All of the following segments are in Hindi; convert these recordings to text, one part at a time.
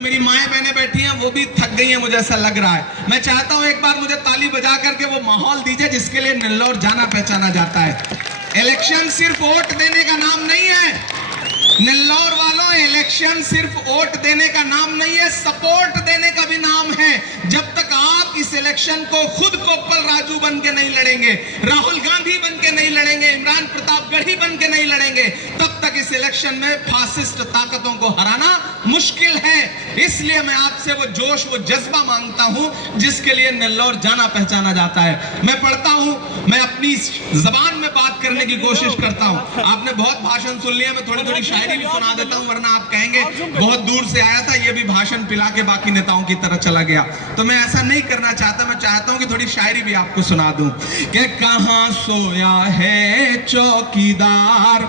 मेरी माएं बहनें बैठी हैं, वो भी थक गई हैं, मुझे ऐसा लग रहा है। मैं चाहता हूं एक बार मुझे ताली बजा करके वो माहौल दीजिए जिसके लिए नेल्लौर जाना पहचाना जाता है। इलेक्शन सिर्फ वोट देने का नाम नहीं है नेल्लौर वालों, इलेक्शन सिर्फ वोट देने का नाम नहीं है, सपोर्ट देने का भी नाम है। जब तक आप इस इलेक्शन को खुद कोप्पल राजू बन के नहीं लड़ेंगे, राहुल गांधी बन के नहीं लड़ेंगे, इमरान प्रतापगढ़ी बन के नहीं लड़ेंगे, तब तक इस इलेक्शन में फासिस्ट ताकतों को हराना मुश्किल है। इसलिए मैं आपसे वो जोश, वो जज्बा मांगता हूं जिसके लिए नेल्लौर जाना पहचाना जाता है। मैं पढ़ता हूं, मैं अपनी जबान में बात करने की कोशिश करता हूं। आपने बहुत भाषण सुन लिया, मैं थोड़ी थोड़ी शायरी भी सुना देता हूं, वरना आप कहेंगे बहुत दूर से आया था, ये भी भाषण पिला के बाकी नेताओं की तरह चला गया। तो मैं ऐसा नहीं करना चाहता, मैं चाहता हूं कि थोड़ी शायरी भी आपको सुना दूं कि कहां सोया है चौकीदार,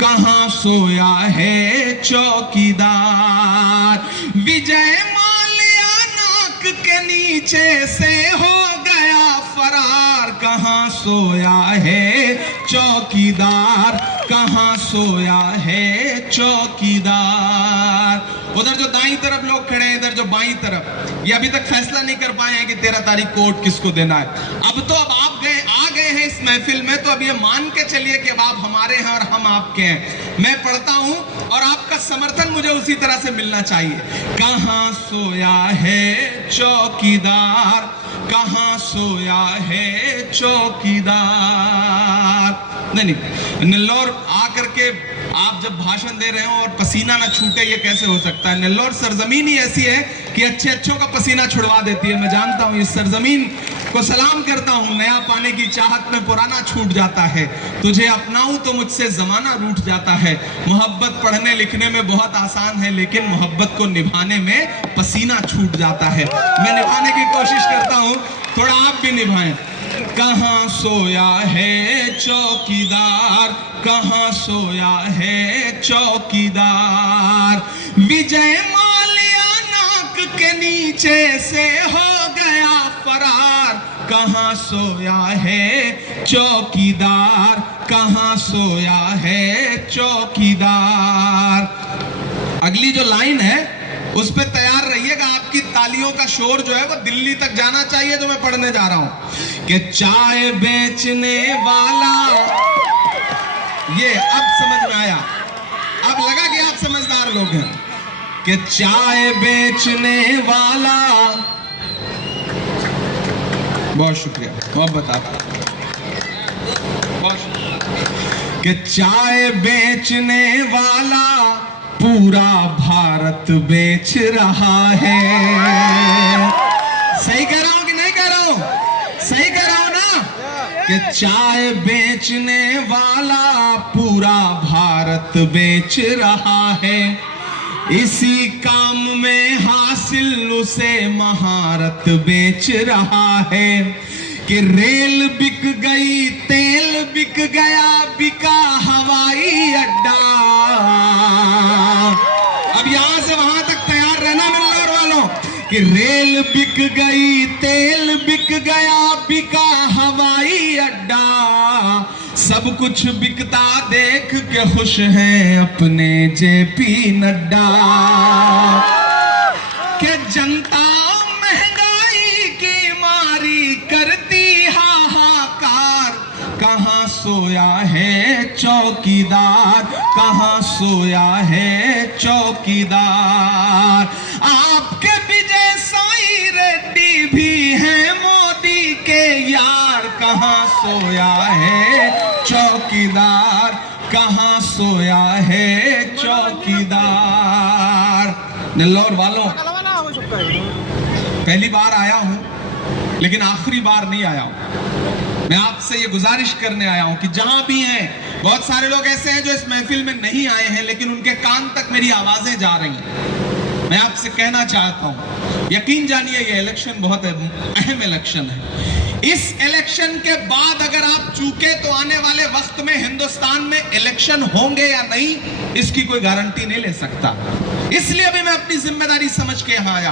कहां सोया है चौकीदार, विजय माल्या नाक के नीचे से हो गया फरार, कहां सोया है चौकीदार, कहां सोया है चौकीदार। उधर जो दाईं तरफ लोग खड़े हैं, इधर जो बाईं तरफ, ये अभी तक फैसला नहीं कर पाए हैं कि 13 तारीख को वोट किसको देना है। अब आप आ गए हैं इस महफिल में, तो अब ये मान के चलिए कि अब आप हमारे हैं और हम आपके हैं। मैं पढ़ता हूं और आपका समर्थन मुझे उसी तरह से मिलना चाहिए। कहां सोया है चौकीदार, कहां सोया है चौकीदार। नहीं, नेल्लौर आकर के आप जब भाषण दे रहे हो और पसीना ना छूटे, ये कैसे हो सकता है? नेल्लौर सरजमीन ही ऐसी है कि अच्छे अच्छों का पसीना छुड़वा देती है। मैं जानता हूं, इस सरजमीन को सलाम करता हूं। नया पाने की चाहत में पुराना छूट जाता है, तुझे अपनाऊं तो मुझसे जमाना रूठ जाता है। मोहब्बत पढ़ने लिखने में बहुत आसान है, लेकिन मोहब्बत को निभाने में पसीना छूट जाता है। मैं निभाने की कोशिश करता हूं, थोड़ा आप भी निभाएं। कहां सोया है चौकीदार, कहां सोया है चौकीदार, विजय माल्या नाक के नीचे से हो गया फरार, कहां सोया है चौकीदार, कहां सोया है चौकीदार। अगली जो लाइन है उस पे तैयार रहिएगा, आपकी तालियों का शोर जो है वो दिल्ली तक जाना चाहिए, जो मैं पढ़ने जा रहा हूं कि चाय बेचने वाला, ये अब समझ में आया, अब लगा कि आप समझदार लोग हैं, कि चाय बेचने वाला, बहुत शुक्रिया, मोहब्बत आपका, बहुत शुक्रिया, कि चाय बेचने वाला पूरा भारत बेच रहा है। सही कह रहा हूं कि नहीं कह रहा हूं? सही कह रहा हूं ना? कि चाय बेचने वाला पूरा भारत बेच रहा है, इसी काम में हासिल उसे महारत बेच रहा है, कि रेल बिक गई, तेल बिक गया, बिका हवाई अड्डा। अब यहां से वहां तक तैयार रहना नेल्लौर वालों, कि रेल बिक गई, तेल बिक गया, बिका हवाई अड्डा, सब कुछ बिकता देख के खुश हैं अपने जेपी नड्डा, कि जनता महंगाई की मारी करती हाहाकार, कहां सोया है चौकीदार, कहां सोया है चौकीदार। आपके विजय साई रेड्डी भी हैं मोदी के यार, कहां सोया है चौकीदार, कहां सोया है चौकीदार। नेल्लौर वालों, पहली बार आया हूं लेकिन आखिरी बार नहीं आया हूं। मैं आपसे ये गुजारिश करने आया हूं कि जहां भी हैं, बहुत सारे लोग ऐसे हैं जो इस महफिल में नहीं आए हैं लेकिन उनके कान तक मेरी आवाजें जा रही हैं। मैं आपसे कहना चाहता हूं, यकीन जानिए ये इलेक्शन बहुत अहम इलेक्शन है। इस इलेक्शन के बाद अगर आप चूके तो आने वाले वक्त में हिंदुस्तान में इलेक्शन होंगे या नहीं, इसकी कोई गारंटी नहीं ले सकता। इसलिए भी मैं अपनी जिम्मेदारी समझ के यहां आया।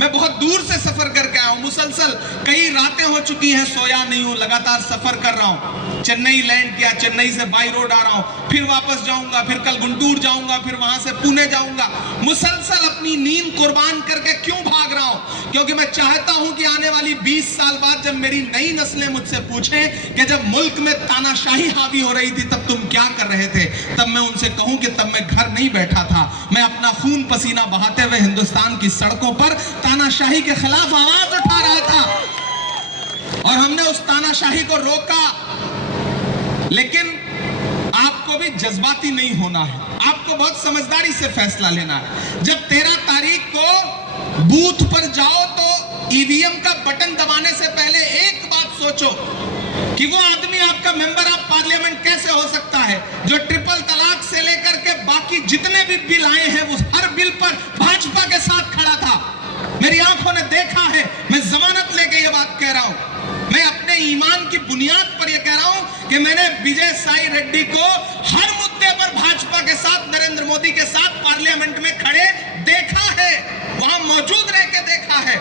मैं बहुत दूर से सफर करके आया हूं, मुसलसल कई रातें हो चुकी हैं, सोया नहीं हूं, लगातार सफर कर रहा हूं। चेन्नई लैंड किया, चेन्नई से बाई रोड आ रहा हूं, फिर वापस जाऊंगा, फिर कल गुंटूर जाऊंगा, फिर वहां से पुणे जाऊंगा। मुसलसल अपनी नींद कुर्बान करके क्यों भाग रहा हूं? क्योंकि मैं चाहता हूं कि आने वाली 20 साल बाद जब मेरी नई नस्लें मुझसे पूछें कि जब मुल्क में तानाशाही हावी हो रही थी तब तुम क्या कर रहे थे, तब मैं उनसे कहूं कि तब मैं घर नहीं बैठा था, मैं अपना खून पसीना बहाते हुए हिंदुस्तान की सड़कों पर तानाशाही के खिलाफ आवाज उठा रहा था और हमने उस तानाशाही को रोका। लेकिन आपको भी जज्बाती नहीं होना है, आपको बहुत समझदारी से फैसला लेना है। जब 13 तारीख को बूथ पर जाओ तो ईवीएम का बटन दबाने से पहले एक बात सोचो कि वो आदमी आपका मेंबर ऑफ पार्लियामेंट कैसे हो सकता है जो ट्रिपल तलाक से लेकर के बाकी जितने भी बिल आए हैं उस हर बिल पर भाजपा के साथ खड़ा था। मेरी आंखों ने देखा है, मैं जमानत लेके ये बात कह रहा हूं। मैं अपने ईमान की बुनियाद पर यह कह रहा हूं कि मैंने विजय साई रेड्डी को हर मुद्दे पर भाजपा के साथ, नरेंद्र मोदी के साथ पार्लियामेंट में खड़े देखा है, वहां मौजूद रह के देखा है।